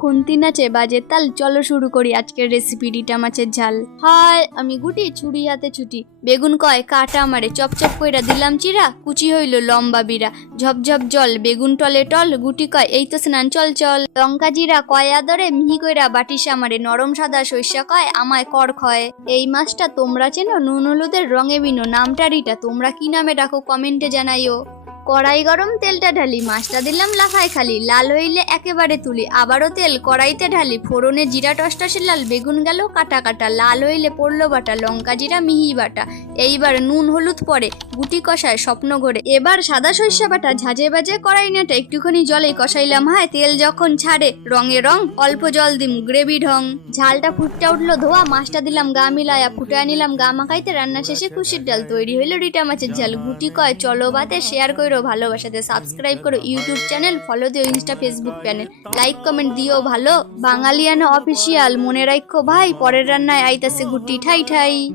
খুন্তি নাচে বাজে তাল, চলো শুরু করি আজকের রেসিপি ডিটা মাছের ঝাল। হায়, আমি গুটি, ছুরি হাতে ছুটি। বেগুন কয়, কাটা মারে চপচপ কইরা দিলাম চিরা, কুচি হইল লম্বা বিরা। ঝপঝপ জল, বেগুন টলে টল, গুটি কয়, এই তো স্নান, চল চল। লঙ্কা জিরা কয় আদরে, মিহি কইরা বাটি সামারে নরম সাদা শস্যা কয়, আমায় কর খয় এই মাছটা তোমরা চেনো, নুন হলুদের রঙে বিনো নামটা রিটা, তোমরা কি নামে ডাকো, কমেন্টে জানাইও। কড়াই গরম, তেলটা ঢালি। মাছটা দিলাম লাফায় খালি। লাল হইলে একেবারে তুলি। আবারও তেল। কড়াইতে ঢালি। ফোড়নে জিরা, টসটসে লাল বেগুন গেল, কাটা কাটা। লাল হইলে পড়ল বাটা, লঙ্কা জিরা, মিহি বাটা। এইবার নুন হলুদ পরে, গুটি কষায় স্বপ্ন গড়ে এবার সাদা সর্ষে বাটা, ঝাঁঝে বাজে কড়াই নেটা একটুখানি জলে কষাইলাম। হায়, তেল যখন ছাড়ে, রঙে রং, অল্প জল দিম, গ্রেভি ঢং। ঝালটা ফুটটা উঠল ধোয়া। মাছটা দিলাম গা মিলায়া, ফুটায় নিলাম গা মাখাইতে। রান্না শেষে খুশির ডাল তৈরি হইল রিটা মাছের ঝাল। গুটি কয়, চলো বাতে, শেয়ার করো, ভালোবাসা ভালোবাসাতে সাবস্ক্রাইব করো ইউটিউব চ্যানেল ফলো দিও Insta Facebook panel like comment দিও ভালো। বাঙালিয়ানা অফিসিয়াল মনে রাখো ভাই, পরের রান্নায় আইতাছে গুটি। ঠাই ঠাই।